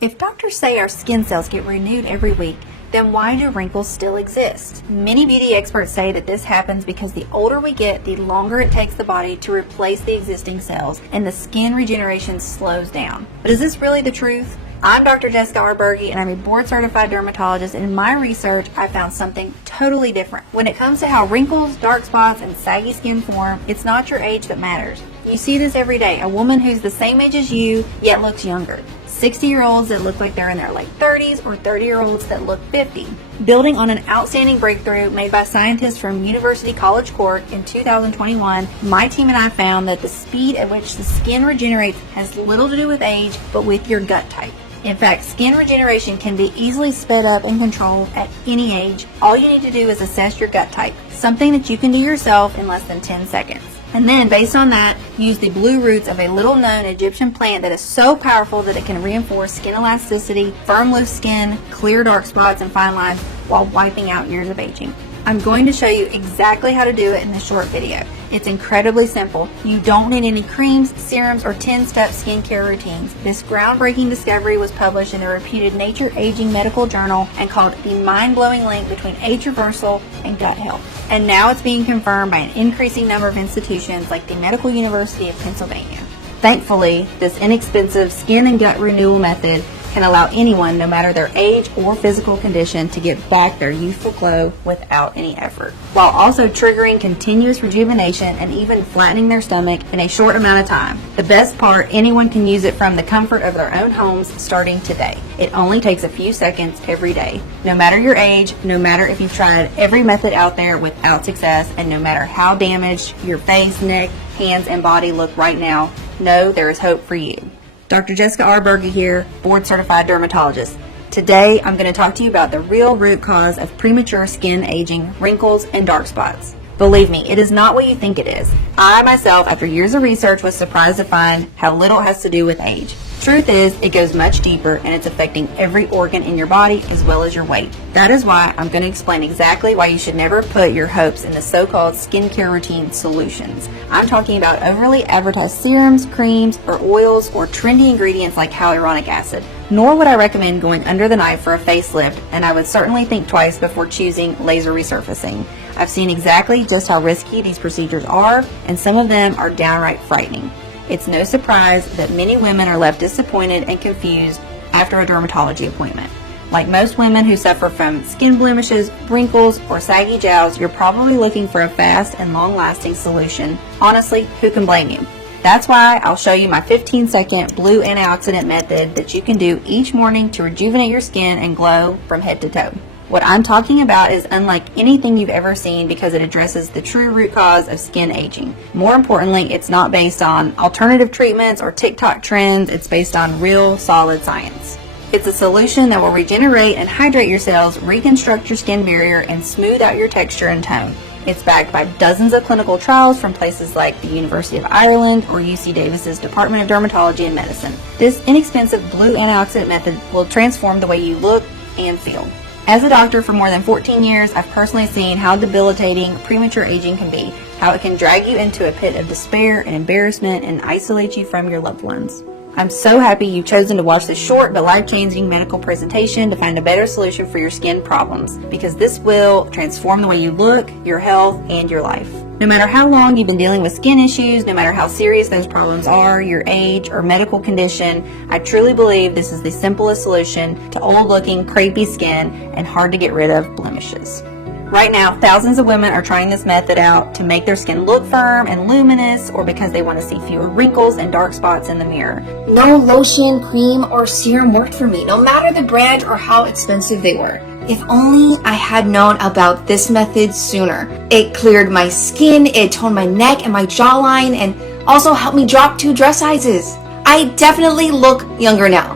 If doctors say our skin cells get renewed every week, then why do wrinkles still exist? Many beauty experts say that this happens because the older we get, the longer it takes the body to replace the existing cells, and the skin regeneration slows down. But is this really the truth? I'm Dr. Jessica Arberge, and I'm a board-certified dermatologist, and in my research, I found something totally different. When it comes to how wrinkles, dark spots, and saggy skin form, it's not your age that matters. You see this every day, a woman who's the same age as you, yet looks younger. 60-year-olds that look like they're in their late 30s, or 30-year-olds that look 50. Building on an outstanding breakthrough made by scientists from University College Cork in 2021, my team and I found that the speed at which the skin regenerates has little to do with age, but with your gut type. In fact, skin regeneration can be easily sped up and controlled at any age. All you need to do is assess your gut type, something that you can do yourself in less than 10 seconds. And then, based on that, use the blue roots of a little-known Egyptian plant that is so powerful that it can reinforce skin elasticity, firm loose skin, clear dark spots and fine lines while wiping out years of aging. I'm going to show you exactly how to do it in this short video. It's incredibly simple. You don't need any creams, serums, or 10-step skincare routines. This groundbreaking discovery was published in the reputed Nature Aging Medical Journal and called the mind-blowing link between age reversal and gut health. And now it's being confirmed by an increasing number of institutions like the Medical University of Pennsylvania. Thankfully, this inexpensive skin and gut renewal method can allow anyone, no matter their age or physical condition, to get back their youthful glow without any effort, while also triggering continuous rejuvenation and even flattening their stomach in a short amount of time. The best part, anyone can use it from the comfort of their own homes starting today. It only takes a few seconds every day. No matter your age, no matter if you've tried every method out there without success, and no matter how damaged your face, neck, hands, and body look right now, know there is hope for you. Dr. Jessica Arberge here, board-certified dermatologist. Today, I'm going to talk to you about the real root cause of premature skin aging, wrinkles, and dark spots. Believe me, it is not what you think it is. I, myself, after years of research, was surprised to find how little it has to do with age. Truth is, it goes much deeper, and it's affecting every organ in your body as well as your weight. That is why I'm going to explain exactly why you should never put your hopes in the so-called skincare routine solutions. I'm talking about overly advertised serums, creams, or oils, or trendy ingredients like hyaluronic acid. Nor would I recommend going under the knife for a facelift, and I would certainly think twice before choosing laser resurfacing. I've seen exactly just how risky these procedures are, and some of them are downright frightening. It's no surprise that many women are left disappointed and confused after a dermatology appointment. Like most women who suffer from skin blemishes, wrinkles, or saggy jowls, you're probably looking for a fast and long-lasting solution. Honestly, who can blame you? That's why I'll show you my 15-second blue antioxidant method that you can do each morning to rejuvenate your skin and glow from head to toe. What I'm talking about is unlike anything you've ever seen because it addresses the true root cause of skin aging. More importantly, it's not based on alternative treatments or TikTok trends. It's based on real, solid science. It's a solution that will regenerate and hydrate your cells, reconstruct your skin barrier, and smooth out your texture and tone. It's backed by dozens of clinical trials from places like the University of Ireland or UC Davis's Department of Dermatology and Medicine. This inexpensive blue antioxidant method will transform the way you look and feel. As a doctor for more than 14 years, I've personally seen how debilitating premature aging can be, how it can drag you into a pit of despair and embarrassment and isolate you from your loved ones. I'm so happy you've chosen to watch this short but life-changing medical presentation to find a better solution for your skin problems, because this will transform the way you look, your health, and your life. No matter how long you've been dealing with skin issues, no matter how serious those problems are, your age, or medical condition, I truly believe this is the simplest solution to old-looking, crepey skin and hard-to-get-rid-of blemishes. Right now, thousands of women are trying this method out to make their skin look firm and luminous, or because they want to see fewer wrinkles and dark spots in the mirror. No lotion, cream, or serum worked for me, no matter the brand or how expensive they were. If only I had known about this method sooner. It cleared my skin, it toned my neck and my jawline, and also helped me drop 2 dress sizes. I definitely look younger now.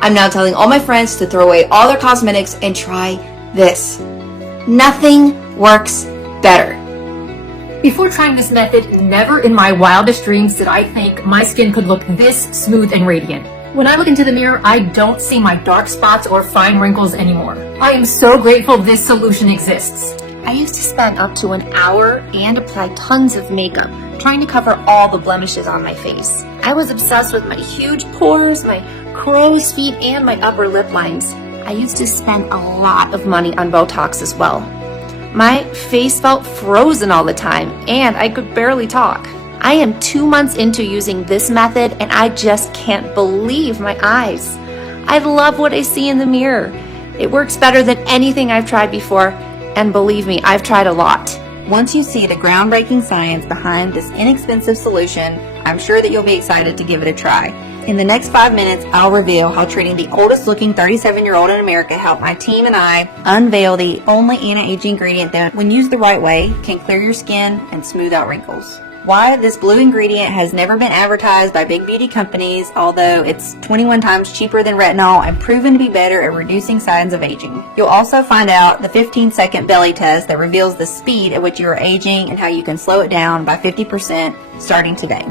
I'm now telling all my friends to throw away all their cosmetics and try this. Nothing works better. Before trying this method, never in my wildest dreams did I think my skin could look this smooth and radiant. When I look into the mirror, I don't see my dark spots or fine wrinkles anymore. I am so grateful this solution exists. I used to spend up to an hour and apply tons of makeup trying to cover all the blemishes on my face. I was obsessed with my huge pores, my crow's feet, and my upper lip lines. I used to spend a lot of money on Botox as well. My face felt frozen all the time, and I could barely talk. I am 2 months into using this method, and I just can't believe my eyes. I love what I see in the mirror. It works better than anything I've tried before, and believe me, I've tried a lot. Once you see the groundbreaking science behind this inexpensive solution, I'm sure that you'll be excited to give it a try. In the next 5 minutes, I'll reveal how treating the oldest looking 37-year-old in America helped my team and I unveil the only anti-aging ingredient that, when used the right way, can clear your skin and smooth out wrinkles. Why this blue ingredient has never been advertised by big beauty companies, although it's 21 times cheaper than retinol and proven to be better at reducing signs of aging. You'll also find out the 15-second belly test that reveals the speed at which you are aging and how you can slow it down by 50% starting today,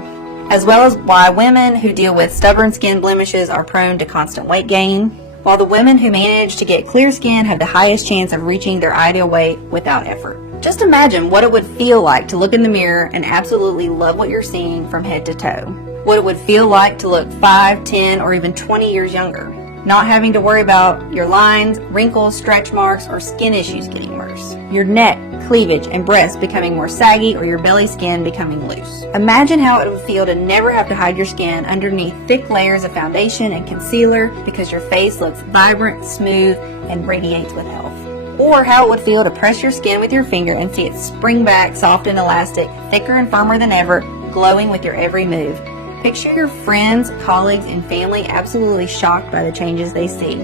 as well as why women who deal with stubborn skin blemishes are prone to constant weight gain, while the women who manage to get clear skin have the highest chance of reaching their ideal weight without effort. Just imagine what it would feel like to look in the mirror and absolutely love what you're seeing from head to toe. What it would feel like to look 5, 10, or even 20 years younger. Not having to worry about your lines, wrinkles, stretch marks, or skin issues getting worse. Your neck, cleavage, and breasts becoming more saggy, or your belly skin becoming loose. Imagine how it would feel to never have to hide your skin underneath thick layers of foundation and concealer because your face looks vibrant, smooth, and radiates with health. Or how it would feel to press your skin with your finger and see it spring back soft and elastic, thicker and firmer than ever, glowing with your every move. Picture your friends, colleagues, and family absolutely shocked by the changes they see.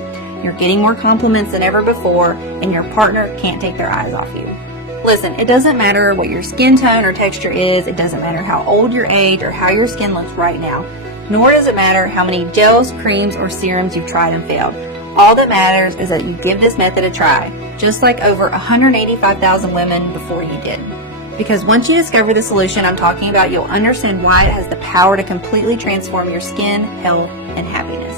You're getting more compliments than ever before, and your partner can't take their eyes off you. Listen, it doesn't matter what your skin tone or texture is, it doesn't matter how old your age or how your skin looks right now, nor does it matter how many gels, creams, or serums you've tried and failed. All that matters is that you give this method a try, just like over 185,000 women before you did. Because once you discover the solution I'm talking about, you'll understand why it has the power to completely transform your skin, health, and happiness.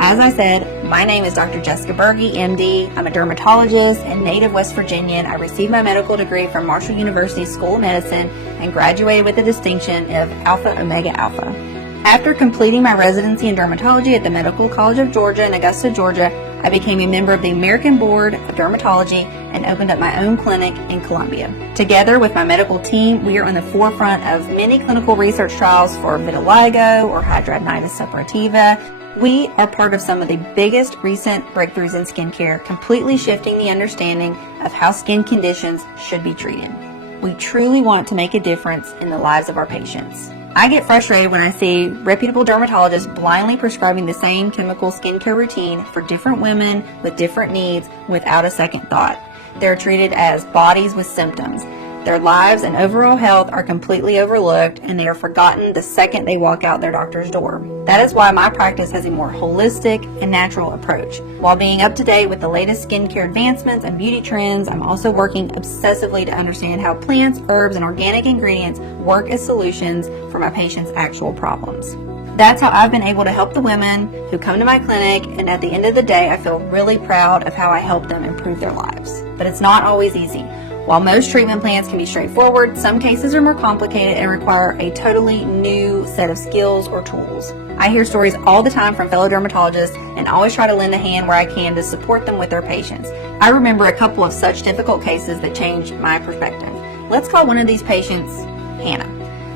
As I said, my name is Dr. Jessica Berge, MD. I'm a dermatologist and native West Virginian. I received my medical degree from Marshall University School of Medicine and graduated with the distinction of Alpha Omega Alpha. After completing my residency in dermatology at the Medical College of Georgia in Augusta, Georgia, I became a member of the American Board of Dermatology and opened up my own clinic in Columbia. Together with my medical team, we are on the forefront of many clinical research trials for vitiligo or hidradenitis suppurativa. We are part of some of the biggest recent breakthroughs in skincare, completely shifting the understanding of how skin conditions should be treated. We truly want to make a difference in the lives of our patients. I get frustrated when I see reputable dermatologists blindly prescribing the same chemical skincare routine for different women with different needs without a second thought. They're treated as bodies with symptoms. Their lives and overall health are completely overlooked, and they are forgotten the second they walk out their doctor's door. That is why my practice has a more holistic and natural approach. While being up to date with the latest skincare advancements and beauty trends, I'm also working obsessively to understand how plants, herbs, and organic ingredients work as solutions for my patients' actual problems. That's how I've been able to help the women who come to my clinic, and at the end of the day, I feel really proud of how I help them improve their lives. But it's not always easy. While most treatment plans can be straightforward, some cases are more complicated and require a totally new set of skills or tools. I hear stories all the time from fellow dermatologists and always try to lend a hand where I can to support them with their patients. I remember a couple of such difficult cases that changed my perspective. Let's call one of these patients Hannah.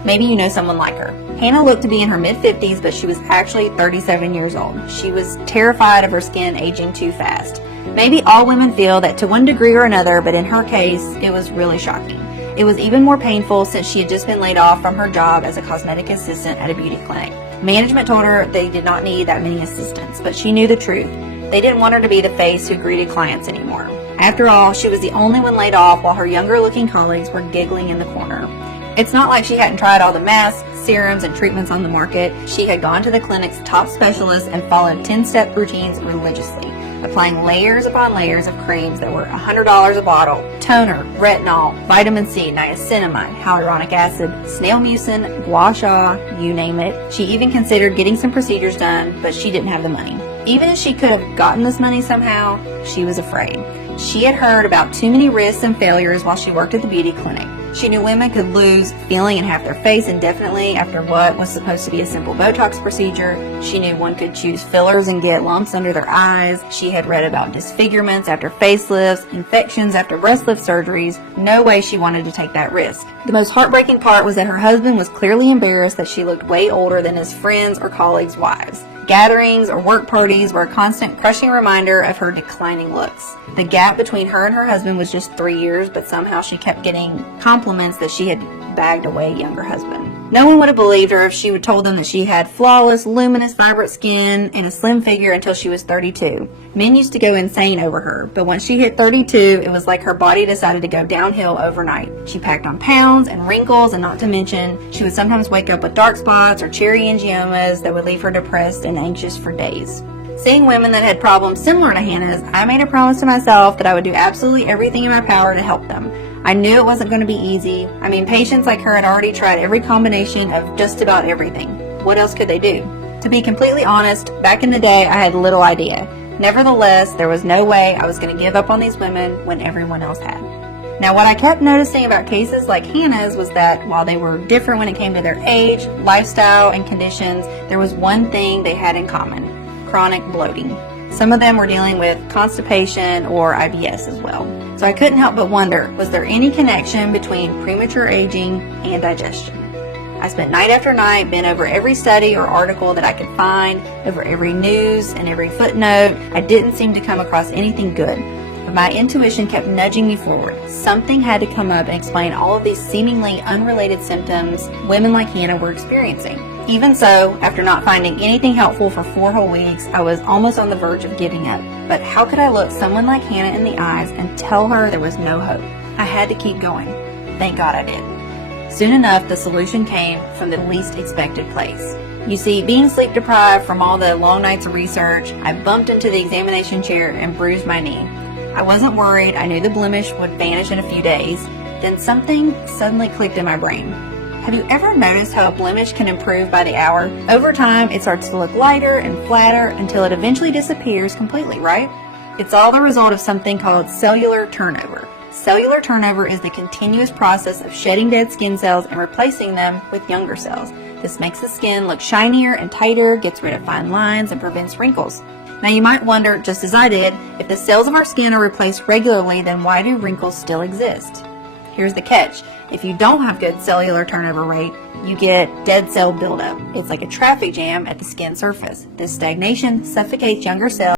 Maybe you know someone like her. Hannah looked to be in her mid-50s, but she was actually 37 years old. She was terrified of her skin aging too fast. Maybe all women feel that to one degree or another, but in her case, it was really shocking. It was even more painful since she had just been laid off from her job as a cosmetic assistant at a beauty clinic. Management told her they did not need that many assistants, but she knew the truth. They didn't want her to be the face who greeted clients anymore. After all, she was the only one laid off while her younger-looking colleagues were giggling in the corner. It's not like she hadn't tried all the masks, serums, and treatments on the market. She had gone to the clinic's top specialists and followed 10-step routines religiously, applying layers upon layers of creams that were $100 a bottle: toner, retinol, vitamin C, niacinamide, hyaluronic acid, snail mucin, gua sha, you name it. She even considered getting some procedures done, but she didn't have the money. Even if she could have gotten this money somehow, she was afraid. She had heard about too many risks and failures while she worked at the beauty clinic. She knew women could lose feeling in half their face indefinitely after what was supposed to be a simple Botox procedure. She knew one could choose fillers and get lumps under their eyes. She had read about disfigurements after facelifts, infections after breast lift surgeries. No way she wanted to take that risk. The most heartbreaking part was that her husband was clearly embarrassed that she looked way older than his friends' or colleagues' wives. Gatherings or work parties were a constant crushing reminder of her declining looks. The gap between her and her husband was just 3 years, but somehow she kept getting compliments that she had bagged away a younger husband. No one would have believed her if she would told them that she had flawless, luminous, vibrant skin and a slim figure until she was 32. Men used to go insane over her, but once she hit 32, it was like her body decided to go downhill overnight. She packed on pounds and wrinkles, and not to mention, she would sometimes wake up with dark spots or cherry angiomas that would leave her depressed and anxious for days. Seeing women that had problems similar to Hannah's, I made a promise to myself that I would do absolutely everything in my power to help them. I knew it wasn't going to be easy. I mean, patients like her had already tried every combination of just about everything. What else could they do? To be completely honest, back in the day, I had little idea. Nevertheless, there was no way I was going to give up on these women when everyone else had. Now, what I kept noticing about cases like Hannah's was that while they were different when it came to their age, lifestyle, and conditions, there was one thing they had in common: chronic bloating. Some of them were dealing with constipation or IBS as well. So I couldn't help but wonder, was there any connection between premature aging and digestion? I spent night after night, bent over every study or article that I could find, over every news and every footnote. I didn't seem to come across anything good. But my intuition kept nudging me forward. Something had to come up and explain all of these seemingly unrelated symptoms women like Hannah were experiencing. Even so, after not finding anything helpful for 4 whole weeks, I was almost on the verge of giving up. But how could I look someone like Hannah in the eyes and tell her there was no hope? I had to keep going. Thank God I did. Soon enough, the solution came from the least expected place. You see, being sleep deprived from all the long nights of research, I bumped into the examination chair and bruised my knee. I wasn't worried. I knew the blemish would vanish in a few days. Then something suddenly clicked in my brain. Have you ever noticed how a blemish can improve by the hour? Over time, it starts to look lighter and flatter until it eventually disappears completely, right? It's all the result of something called cellular turnover. Cellular turnover is the continuous process of shedding dead skin cells and replacing them with younger cells. This makes the skin look shinier and tighter, gets rid of fine lines, and prevents wrinkles. Now you might wonder, just as I did, if the cells of our skin are replaced regularly, then why do wrinkles still exist? Here's the catch. If you don't have good cellular turnover rate, you get dead cell buildup. It's like a traffic jam at the skin surface. This stagnation suffocates younger cells.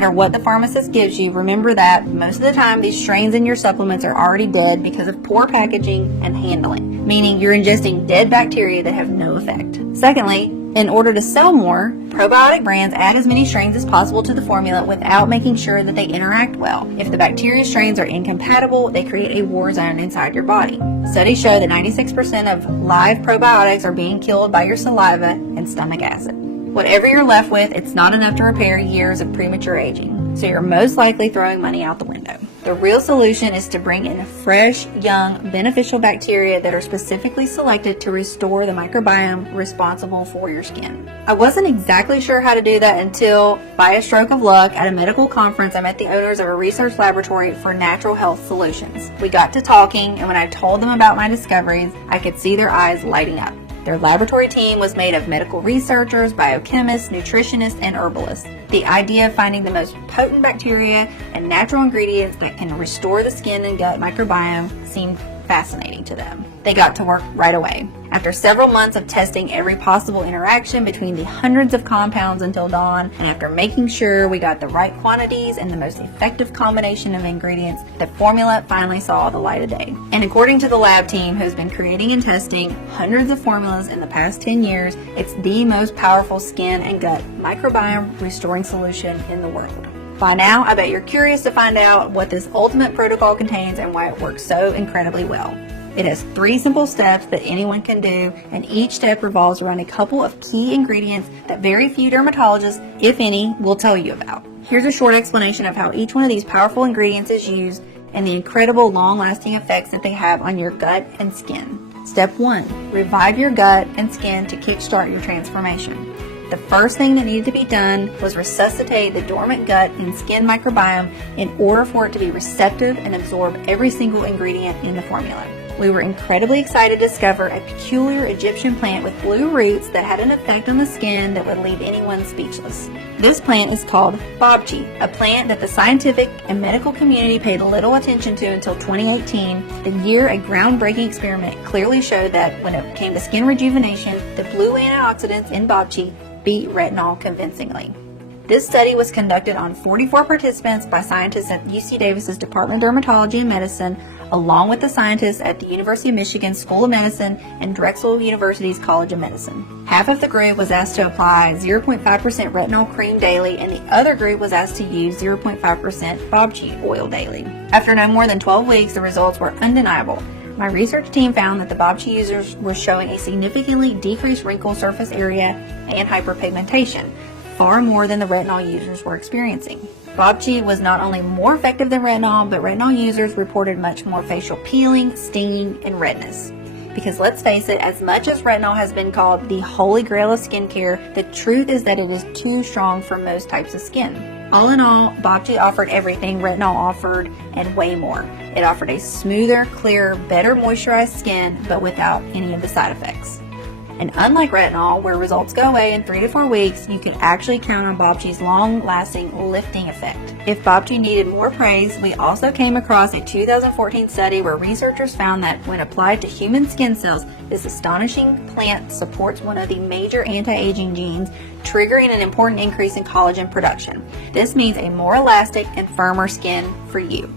matter what the pharmacist gives you, remember that most of the time these strains in your supplements are already dead because of poor packaging and handling, meaning you're ingesting dead bacteria that have no effect. Secondly, in order to sell more, probiotic brands add as many strains as possible to the formula without making sure that they interact well. If the bacteria strains are incompatible, they create a war zone inside your body. Studies show that 96% of live probiotics are being killed by your saliva and stomach acid. Whatever you're left with, it's not enough to repair years of premature aging, so you're most likely throwing money out the window. The real solution is to bring in fresh, young, beneficial bacteria that are specifically selected to restore the microbiome responsible for your skin. I wasn't exactly sure how to do that until, by a stroke of luck, at a medical conference, I met the owners of a research laboratory for natural health solutions. We got to talking, and when I told them about my discoveries, I could see their eyes lighting up. Their laboratory team was made of medical researchers, biochemists, nutritionists, and herbalists. The idea of finding the most potent bacteria and natural ingredients that can restore the skin and gut microbiome seemed fascinating to them. They got to work right away. After several months of testing every possible interaction between the hundreds of compounds until dawn, and after making sure we got the right quantities and the most effective combination of ingredients, the formula finally saw the light of day. And according to the lab team who's been creating and testing hundreds of formulas in the past 10 years, it's the most powerful skin and gut microbiome restoring solution in the world. By now, I bet you're curious to find out what this ultimate protocol contains and why it works so incredibly well. It has 3 simple steps that anyone can do, and each step revolves around a couple of key ingredients that very few dermatologists, if any, will tell you about. Here's a short explanation of how each one of these powerful ingredients is used and the incredible long-lasting effects that they have on your gut and skin. Step 1. Revive your gut and skin to kickstart your transformation. The first thing that needed to be done was resuscitate the dormant gut and skin microbiome in order for it to be receptive and absorb every single ingredient in the formula. We were incredibly excited to discover a peculiar Egyptian plant with blue roots that had an effect on the skin that would leave anyone speechless. This plant is called bobchi, a plant that the scientific and medical community paid little attention to until 2018, the year a groundbreaking experiment clearly showed that when it came to skin rejuvenation, the blue antioxidants in bobchi beat retinol convincingly. This study was conducted on 44 participants by scientists at UC Davis's Department of Dermatology and Medicine, along with the scientists at the University of Michigan School of Medicine and Drexel University's College of Medicine. Half of the group was asked to apply 0.5% retinol cream daily, and the other group was asked to use 0.5% bobchi oil daily. After no more than 12 weeks, the results were undeniable. My research team found that the bobchi users were showing a significantly decreased wrinkle surface area and hyperpigmentation, far more than the retinol users were experiencing. Bobchi was not only more effective than retinol, but retinol users reported much more facial peeling, stinging, and redness. Because let's face it, as much as retinol has been called the holy grail of skincare, the truth is that it is too strong for most types of skin. All in all, bobchi offered everything retinol offered and way more. It offered a smoother, clearer, better moisturized skin, but without any of the side effects. And unlike retinol, where results go away in 3 to 4 weeks, you can actually count on bobchi's long-lasting lifting effect. If bobchi needed more praise, we also came across a 2014 study where researchers found that when applied to human skin cells, this astonishing plant supports one of the major anti-aging genes, triggering an important increase in collagen production. This means a more elastic and firmer skin for you.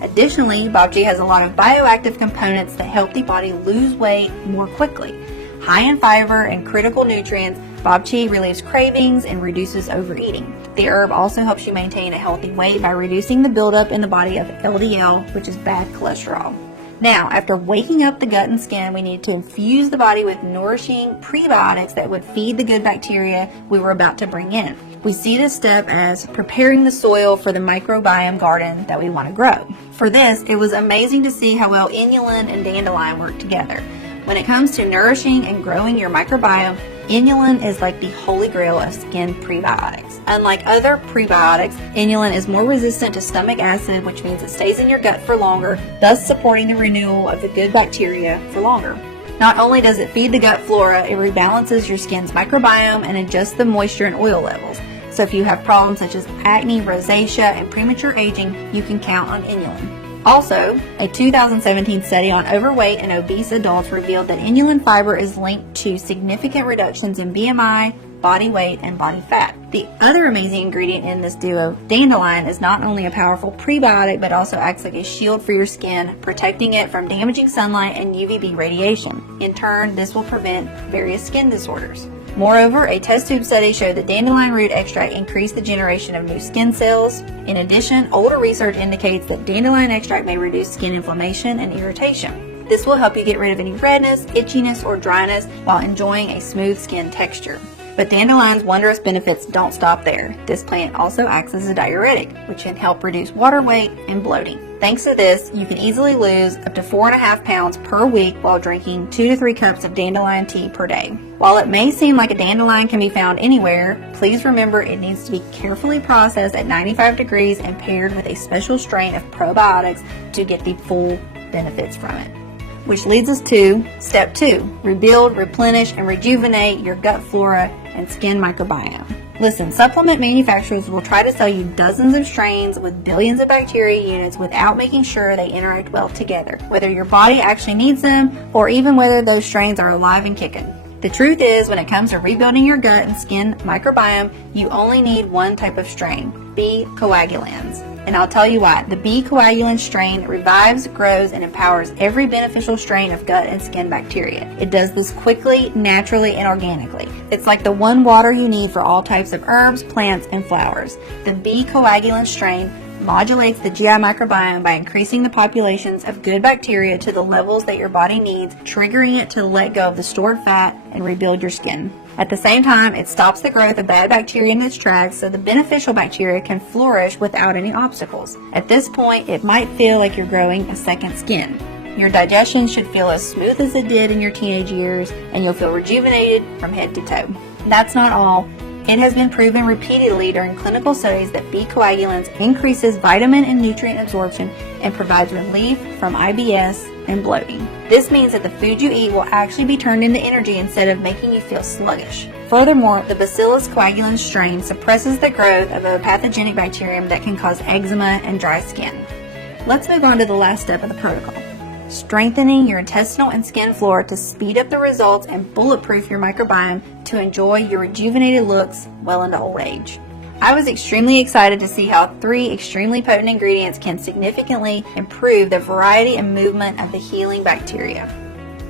Additionally, bobchi has a lot of bioactive components that help the body lose weight more quickly. High in fiber and critical nutrients, bobchi relieves cravings and reduces overeating. The herb also helps you maintain a healthy weight by reducing the buildup in the body of LDL, which is bad cholesterol. Now, after waking up the gut and skin, we need to infuse the body with nourishing prebiotics that would feed the good bacteria we were about to bring in. We see this step as preparing the soil for the microbiome garden that we want to grow. For this, it was amazing to see how well inulin and dandelion work together. When it comes to nourishing and growing your microbiome, inulin is like the holy grail of skin prebiotics. Unlike other prebiotics, inulin is more resistant to stomach acid, which means it stays in your gut for longer, thus supporting the renewal of the good bacteria for longer. Not only does it feed the gut flora, it rebalances your skin's microbiome and adjusts the moisture and oil levels. So if you have problems such as acne, rosacea, and premature aging, you can count on inulin. Also, a 2017 study on overweight and obese adults revealed that inulin fiber is linked to significant reductions in BMI, body weight, and body fat. The other amazing ingredient in this duo, dandelion, is not only a powerful prebiotic but also acts like a shield for your skin, protecting it from damaging sunlight and UVB radiation. In turn, this will prevent various skin disorders. Moreover, a test tube study showed that dandelion root extract increased the generation of new skin cells. In addition, older research indicates that dandelion extract may reduce skin inflammation and irritation. This will help you get rid of any redness, itchiness, or dryness while enjoying a smooth skin texture. But dandelion's wondrous benefits don't stop there. This plant also acts as a diuretic, which can help reduce water weight and bloating. Thanks to this, you can easily lose up to 4.5 pounds per week while drinking 2 to 3 cups of dandelion tea per day. While it may seem like a dandelion can be found anywhere, please remember it needs to be carefully processed at 95 degrees and paired with a special strain of probiotics to get the full benefits from it. Which leads us to step 2, rebuild, replenish, and rejuvenate your gut flora and skin microbiome. Listen, supplement manufacturers will try to sell you dozens of strains with billions of bacteria units without making sure they interact well together, whether your body actually needs them or even whether those strains are alive and kicking. The truth is, when it comes to rebuilding your gut and skin microbiome, you only need one type of strain, B. coagulans. And I'll tell you why. The B. coagulans strain revives, grows, and empowers every beneficial strain of gut and skin bacteria. It does this quickly, naturally, and organically. It's like the one water you need for all types of herbs, plants, and flowers. The B. coagulans strain modulates the GI microbiome by increasing the populations of good bacteria to the levels that your body needs, triggering it to let go of the stored fat and rebuild your skin. At the same time, it stops the growth of bad bacteria in its tracks so the beneficial bacteria can flourish without any obstacles. At this point, it might feel like you're growing a second skin. Your digestion should feel as smooth as it did in your teenage years, and you'll feel rejuvenated from head to toe. That's not all. It has been proven repeatedly during clinical studies that B. coagulans increases vitamin and nutrient absorption and provides relief from IBS and bloating. This means that the food you eat will actually be turned into energy instead of making you feel sluggish. Furthermore, the Bacillus coagulans strain suppresses the growth of a pathogenic bacterium that can cause eczema and dry skin. Let's move on to the last step of the protocol. Strengthening your intestinal and skin flora to speed up the results and bulletproof your microbiome to enjoy your rejuvenated looks well into old age. I was extremely excited to see how 3 extremely potent ingredients can significantly improve the variety and movement of the healing bacteria.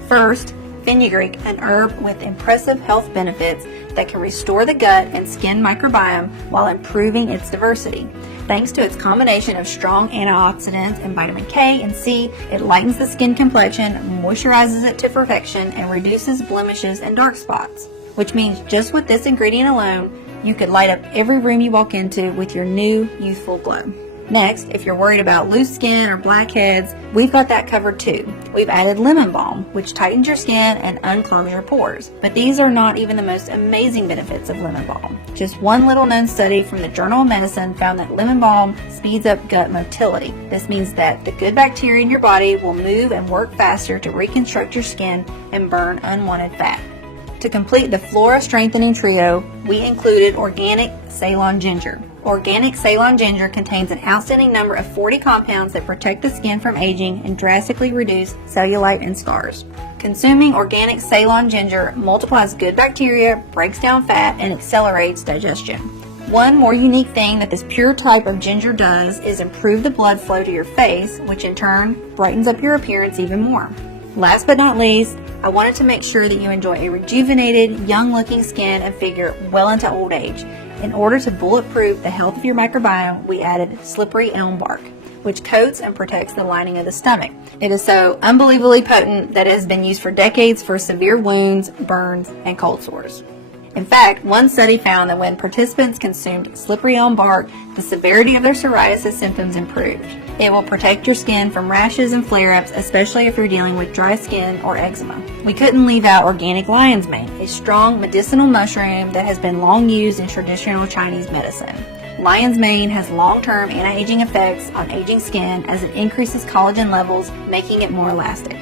First, fenugreek, an herb with impressive health benefits that can restore the gut and skin microbiome while improving its diversity. Thanks to its combination of strong antioxidants and vitamin K and C, it lightens the skin complexion, moisturizes it to perfection, and reduces blemishes and dark spots. Which means just with this ingredient alone, you could light up every room you walk into with your new youthful glow. Next, if you're worried about loose skin or blackheads, we've got that covered too. We've added lemon balm, which tightens your skin and unclogs your pores. But these are not even the most amazing benefits of lemon balm. Just one little known study from the Journal of Medicine found that lemon balm speeds up gut motility. This means that the good bacteria in your body will move and work faster to reconstruct your skin and burn unwanted fat. To complete the flora strengthening trio, we included organic Ceylon ginger. Organic Ceylon ginger contains an outstanding number of 40 compounds that protect the skin from aging and drastically reduce cellulite and scars. Consuming organic Ceylon ginger multiplies good bacteria, breaks down fat, and accelerates digestion. One more unique thing that this pure type of ginger does is improve the blood flow to your face, which in turn brightens up your appearance even more. Last but not least, I wanted to make sure that you enjoy a rejuvenated, young-looking skin and figure well into old age. In order to bulletproof the health of your microbiome, we added slippery elm bark, which coats and protects the lining of the stomach. It is so unbelievably potent that it has been used for decades for severe wounds, burns, and cold sores. In fact, one study found that when participants consumed slippery elm bark, the severity of their psoriasis symptoms improved. It will protect your skin from rashes and flare-ups, especially if you're dealing with dry skin or eczema. We couldn't leave out organic lion's mane, a strong medicinal mushroom that has been long used in traditional Chinese medicine. Lion's mane has long-term anti-aging effects on aging skin as it increases collagen levels, making it more elastic.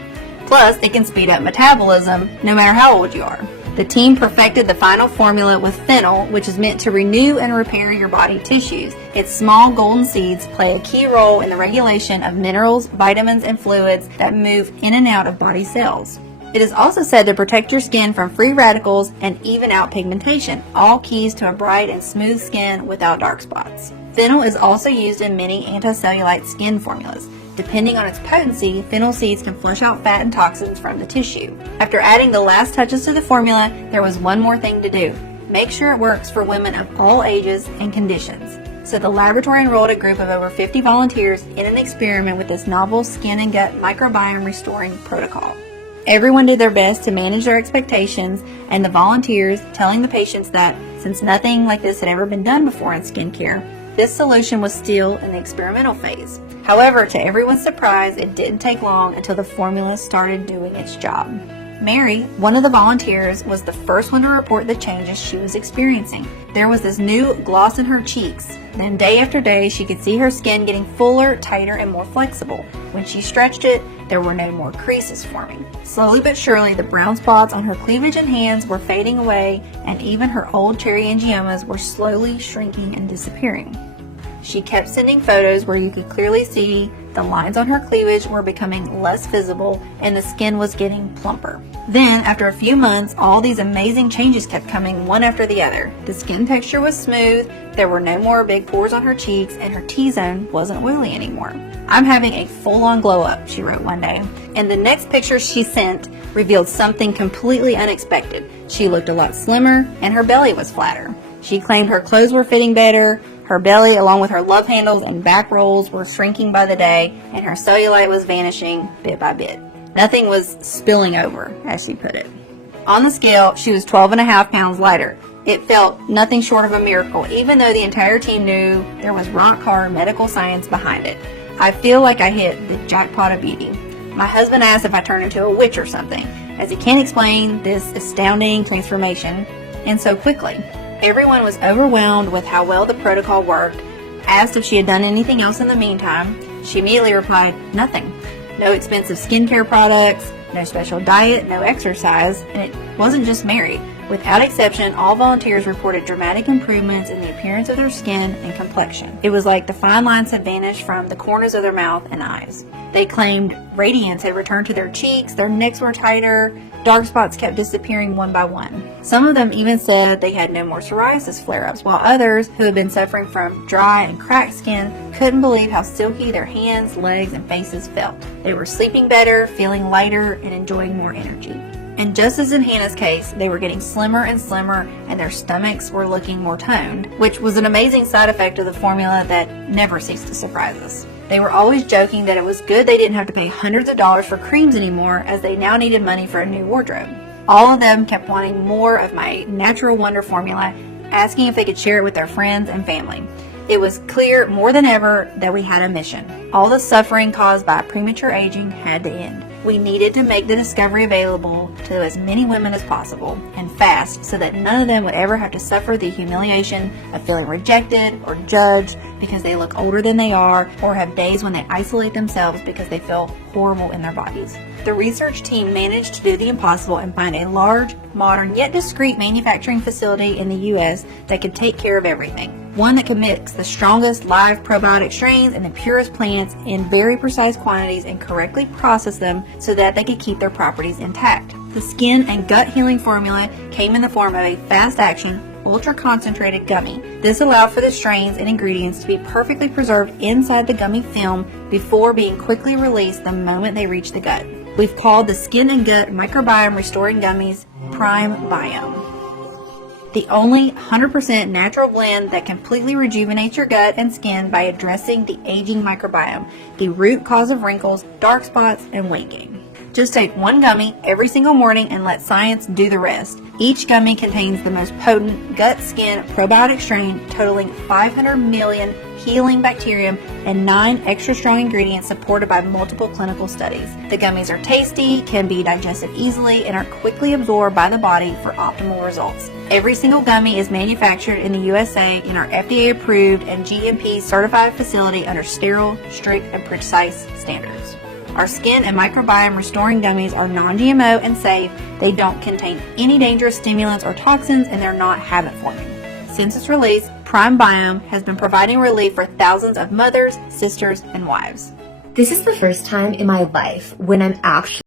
Plus, it can speed up metabolism no matter how old you are. The team perfected the final formula with fennel, which is meant to renew and repair your body tissues. Its small golden seeds play a key role in the regulation of minerals, vitamins, and fluids that move in and out of body cells. It is also said to protect your skin from free radicals and even out pigmentation, all keys to a bright and smooth skin without dark spots. Fennel is also used in many anti-cellulite skin formulas. Depending on its potency, fennel seeds can flush out fat and toxins from the tissue. After adding the last touches to the formula, there was one more thing to do. Make sure it works for women of all ages and conditions. So the laboratory enrolled a group of over 50 volunteers in an experiment with this novel skin and gut microbiome restoring protocol. Everyone did their best to manage their expectations, and the volunteers telling the patients that since nothing like this had ever been done before in skincare, this solution was still in the experimental phase. However, to everyone's surprise, it didn't take long until the formula started doing its job. Mary, one of the volunteers, was the first one to report the changes she was experiencing. There was this new gloss in her cheeks. Then day after day, she could see her skin getting fuller, tighter, and more flexible. When she stretched it, there were no more creases forming. Slowly but surely, the brown spots on her cleavage and hands were fading away, and even her old cherry angiomas were slowly shrinking and disappearing. She kept sending photos where you could clearly see the lines on her cleavage were becoming less visible and the skin was getting plumper. Then, after a few months, all these amazing changes kept coming one after the other. The skin texture was smooth, there were no more big pores on her cheeks, and her T-zone wasn't oily anymore. "I'm having a full-on glow-up," she wrote one day. And the next picture she sent revealed something completely unexpected. She looked a lot slimmer, and her belly was flatter. She claimed her clothes were fitting better, her belly, along with her love handles and back rolls, were shrinking by the day, and her cellulite was vanishing bit by bit. Nothing was spilling over, as she put it. On the scale, she was 12.5 pounds lighter. It felt nothing short of a miracle, even though the entire team knew there was rock-hard medical science behind it. I feel like I hit the jackpot of beauty. My husband asked if I turned into a witch or something, as he can't explain this astounding transformation, and so quickly. Everyone was overwhelmed with how well the protocol worked. Asked if she had done anything else in the meantime, she immediately replied, nothing. No expensive skincare products, no special diet, no exercise, and it wasn't just Mary. Without exception, all volunteers reported dramatic improvements in the appearance of their skin and complexion. It was like the fine lines had vanished from the corners of their mouth and eyes. They claimed radiance had returned to their cheeks, their necks were tighter, dark spots kept disappearing one by one. Some of them even said they had no more psoriasis flare-ups, while others, who had been suffering from dry and cracked skin, couldn't believe how silky their hands, legs, and faces felt. They were sleeping better, feeling lighter, and enjoying more energy. And just as in Hannah's case, they were getting slimmer and slimmer, and their stomachs were looking more toned, which was an amazing side effect of the formula that never ceased to surprise us. They were always joking that it was good they didn't have to pay hundreds of dollars for creams anymore, as they now needed money for a new wardrobe. All of them kept wanting more of my Natural Wonder formula, asking if they could share it with their friends and family. It was clear more than ever that we had a mission. All the suffering caused by premature aging had to end. We needed to make the discovery available to as many women as possible, and fast, so that none of them would ever have to suffer the humiliation of feeling rejected or judged because they look older than they are, or have days when they isolate themselves because they feel horrible in their bodies. The research team managed to do the impossible and find a large, modern, yet discreet manufacturing facility in the U.S. that could take care of everything. One that could mix the strongest live probiotic strains and the purest plants in very precise quantities and correctly process them so that they could keep their properties intact. The skin and gut healing formula came in the form of a fast-action, ultra-concentrated gummy. This allowed for the strains and ingredients to be perfectly preserved inside the gummy film before being quickly released the moment they reach the gut. We've called the Skin and Gut Microbiome Restoring Gummies Prime Biome. The only 100% natural blend that completely rejuvenates your gut and skin by addressing the aging microbiome, the root cause of wrinkles, dark spots, and weight gain. Just take one gummy every single morning and let science do the rest. Each gummy contains the most potent gut-skin probiotic strain, totaling 500 million healing bacterium and 9 extra strong ingredients supported by multiple clinical studies. The gummies are tasty, can be digested easily, and are quickly absorbed by the body for optimal results. Every single gummy is manufactured in the USA in our FDA-approved and GMP certified facility under sterile, strict, and precise standards. Our skin and microbiome restoring gummies are non-GMO and safe. They don't contain any dangerous stimulants or toxins, and they're not habit-forming. Since its release, Prime Biome has been providing relief for thousands of mothers, sisters, and wives. This is the first time in my life when I'm actually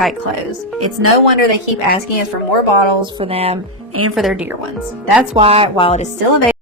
tight clothes. It's no wonder they keep asking us for more bottles for them and for their dear ones. That's why, while it is still available,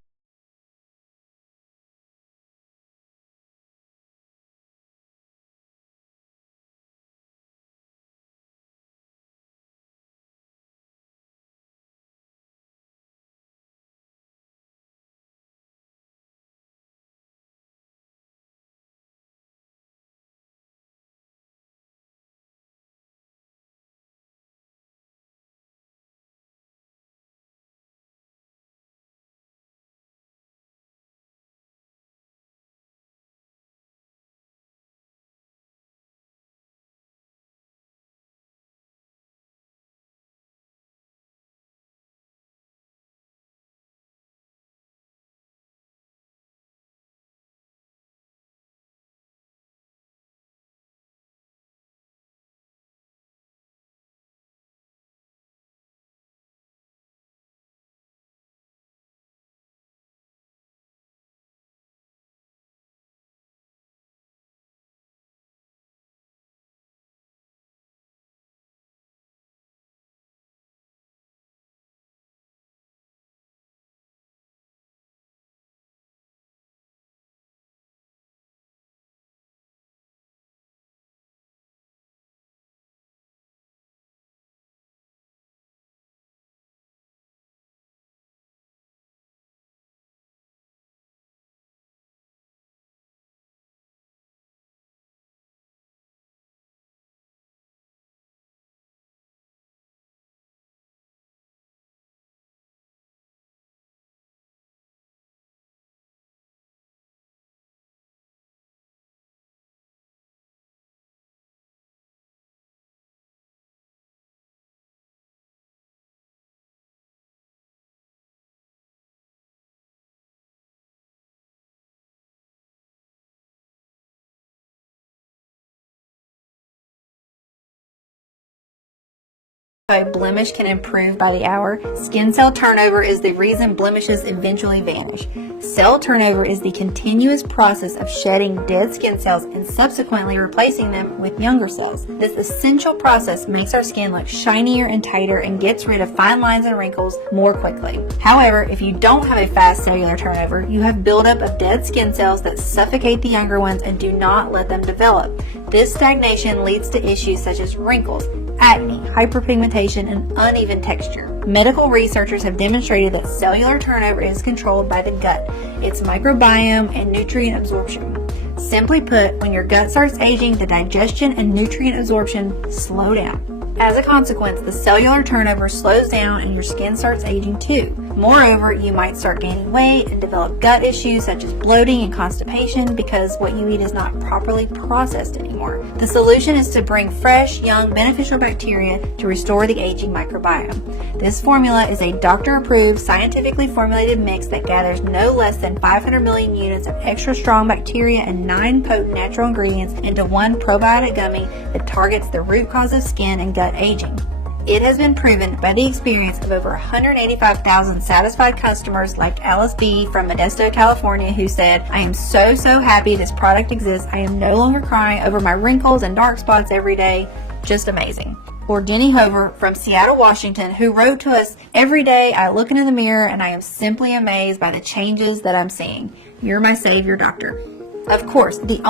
a blemish can improve by the hour, skin cell turnover is the reason blemishes eventually vanish. Cell turnover is the continuous process of shedding dead skin cells and subsequently replacing them with younger cells. This essential process makes our skin look shinier and tighter and gets rid of fine lines and wrinkles more quickly. However, if you don't have a fast cellular turnover, you have buildup of dead skin cells that suffocate the younger ones and do not let them develop. This stagnation leads to issues such as wrinkles, acne, hyperpigmentation, and uneven texture. Medical researchers have demonstrated that cellular turnover is controlled by the gut, its microbiome, and nutrient absorption. Simply put, when your gut starts aging, the digestion and nutrient absorption slow down. As a consequence, the cellular turnover slows down and your skin starts aging too. Moreover, you might start gaining weight and develop gut issues such as bloating and constipation because what you eat is not properly processed anymore. The solution is to bring fresh, young, beneficial bacteria to restore the aging microbiome. This formula is a doctor-approved, scientifically formulated mix that gathers no less than 500 million units of extra strong bacteria and 9 potent natural ingredients into one probiotic gummy that targets the root cause of skin and gut aging. It has been proven by the experience of over 185,000 satisfied customers like Alice B. from Modesto, California, who said, "I am so happy this product exists. I am no longer crying over my wrinkles and dark spots every day. Just amazing." Or Denny Hover from Seattle, Washington, who wrote to us, "Every day I look into the mirror and I am simply amazed by the changes that I'm seeing. You're my savior, doctor." Of course, the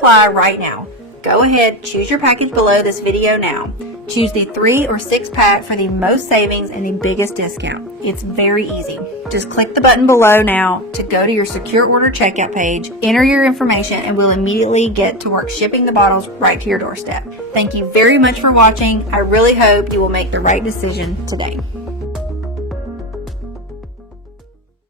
apply right now. Go ahead, choose your package below this video now. Choose the 3 or 6 pack for the most savings and the biggest discount. It's very easy. Just click the button below now to go to your secure order checkout page, enter your information, and we'll immediately get to work shipping the bottles right to your doorstep. Thank you very much for watching. I really hope you will make the right decision today.